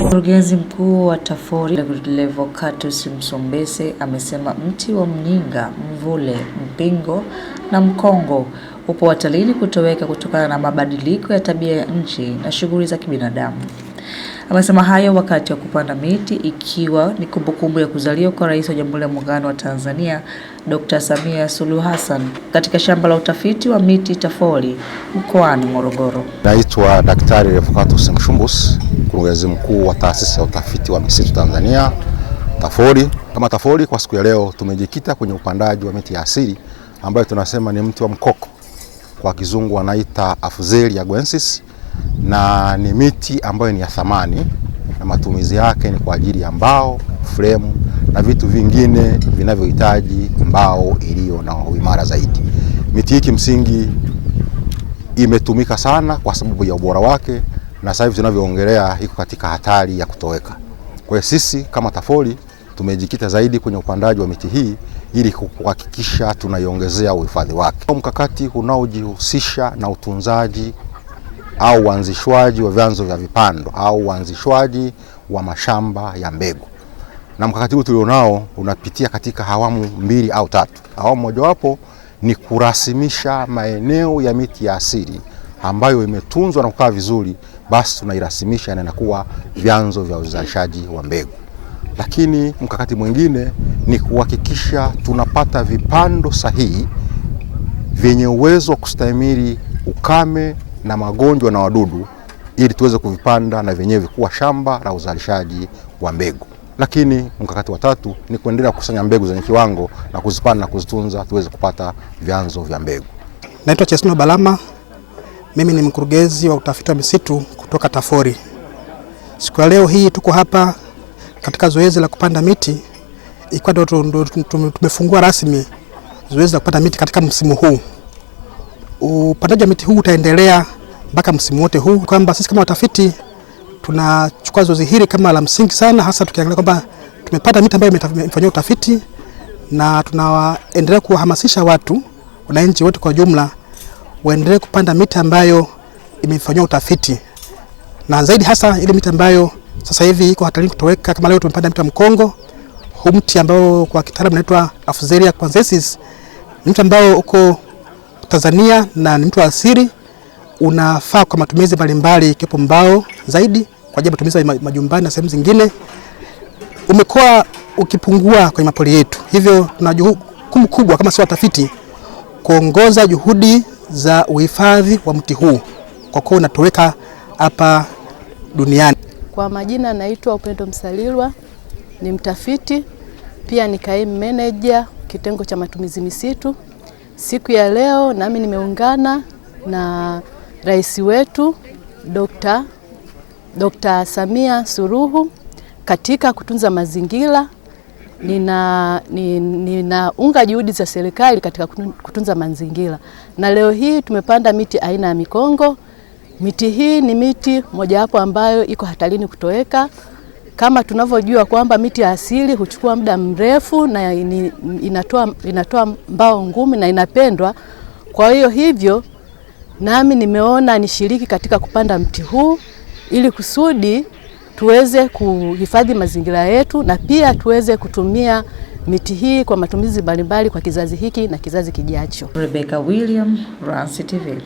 Mkurugenzi mkuu wa TAFORI Levocatus Msombese amesema mti wa mninga, mvule, mpingo na mkongo upo hatarini kutoweka kutokana na mabadiliko ya tabia ya nchi na shughuli za kibinadamu. Amesema hayo wakati wa kupanda miti ikiwa ni kumbukumbu ya kuzaliwa kwa Rais wa Jamhuri ya Muungano wa Tanzania Dr. Samia Suluhu Hassan katika shamba la utafiti wa miti TAFORI mkoani Morogoro. Naitwa Daktari Levocatus Msombese, mkurugenzi mkuu wa taasisi ya utafiti wa misitu Tanzania TAFORI. Kama TAFORI kwa siku ya leo tumejikita kwenye upandaji wa miti ya asili ambayo tunasema ni mti wa mkoko, kwa kizungu wanaita Afzelia guensis, na ni miti ambayo ni ya thamani na matumizi yake ni kwa ajili ya mbao, fremu na vitu vingine vinavyohitaji mbao iliyo na uimara zaidi. Miti hii kimsingi imetumika sana kwa sababu ya ubora wake, na sasa hivi tunavyoongelea iko katika hatari ya kutoweka. Kwa hiyo sisi kama TAFORI tumejikita zaidi kwenye upandaji wa miti hii ili kuhakikisha tunaiongezea uhifadhi wake. Mkakati unaojihusisha na utunzaji au uanzishwaji wa vyanzo vya vipando au uanzishwaji wa mashamba ya mbegu. Na mkakati huu tulionao unapitia katika awamu 2 au 3. Awamu mojawapo ni kurasimisha maeneo ya miti ya asili ambayo imetunzwa na kukaa vizuri, basi tunairasimisha na inakuwa vyanzo vya uzalishaji wa mbegu. Lakini mkakati mwingine ni kuhakikisha tunapata vipando sahihi vyenye uwezo wa kustahimili ukame na magonjwa na wadudu, ili tuweze kuvipanda na vyenyewe kuwa shamba la uzalishaji wa mbegu. Lakini mkakati wa 3 ni kuendelea kukusanya mbegu zenye kiwango na kuzipanda na kuzitunza tuweze kupata vyanzo vya mbegu. Naitwa Chesno Balama, mimi ni mkurugenzi wa utafiti wa misitu kutoka TAFORI. Siku ya leo hii tuko hapa katika zoezi la kupanda miti, ikiwa ndo tumefungua rasmi zoezi la kupanda miti katika msimu huu. Upandaji wa miti huu utaendelea mpaka msimu wote huu, kwamba sisi kama watafiti tunachukua zoezi hili kama la msingi sana, hasa tukiangalia kwamba tumepanda miti ambayo imefanywa utafiti, na tunaendelea kuhamasisha watu, wananchi wote kwa jumla, waendelee kupanda miti ambayo imefanywa utafiti, na zaidi hasa ile miti ambayo sasa hivi iko hatarini kutoweka. Kama leo tumepanda mti wa mkongo, huu mti ambao kwa kitaalamu unaitwa Afzelia guensis, mti ambao uko Tanzania na ni mti wa asili, unafaa kwa matumizi mbalimbali ikiwepo mbao zaidi kwa ajili ya matumizi ya majumbani na sehemu zingine. Umekuwa ukipungua kwenye mapori yetu, hivyo tuna jukumu kubwa kama si watafiti kuongoza juhudi za uhifadhi wa mti huu kwa kuwa unatoweka hapa duniani. Kwa majina naitwa Upendo Msalilwa, ni mtafiti pia ni kaimu manager kitengo cha matumizi misitu. Siku ya leo nami nimeungana na rais wetu Dr. Samia Suluhu katika kutunza mazingira. Ninaunga juhudi za serikali katika kutunza mazingira, na leo hii tumepanda miti aina ya mikongo. Miti hii ni miti mojawapo ambayo iko hatarini kutoweka. Kama tunavyojua kwamba miti ya asili huchukua muda mrefu na inatoa mbao ngumu na inapendwa. Kwa hiyo hivyo nami nimeona nishiriki katika kupanda mti huu ili kusudi tuweze kuhifadhi mazingira yetu na pia tuweze kutumia miti hii kwa matumizi mbalimbali kwa kizazi hiki na kizazi kijacho. Rebecca William, Ranci TV.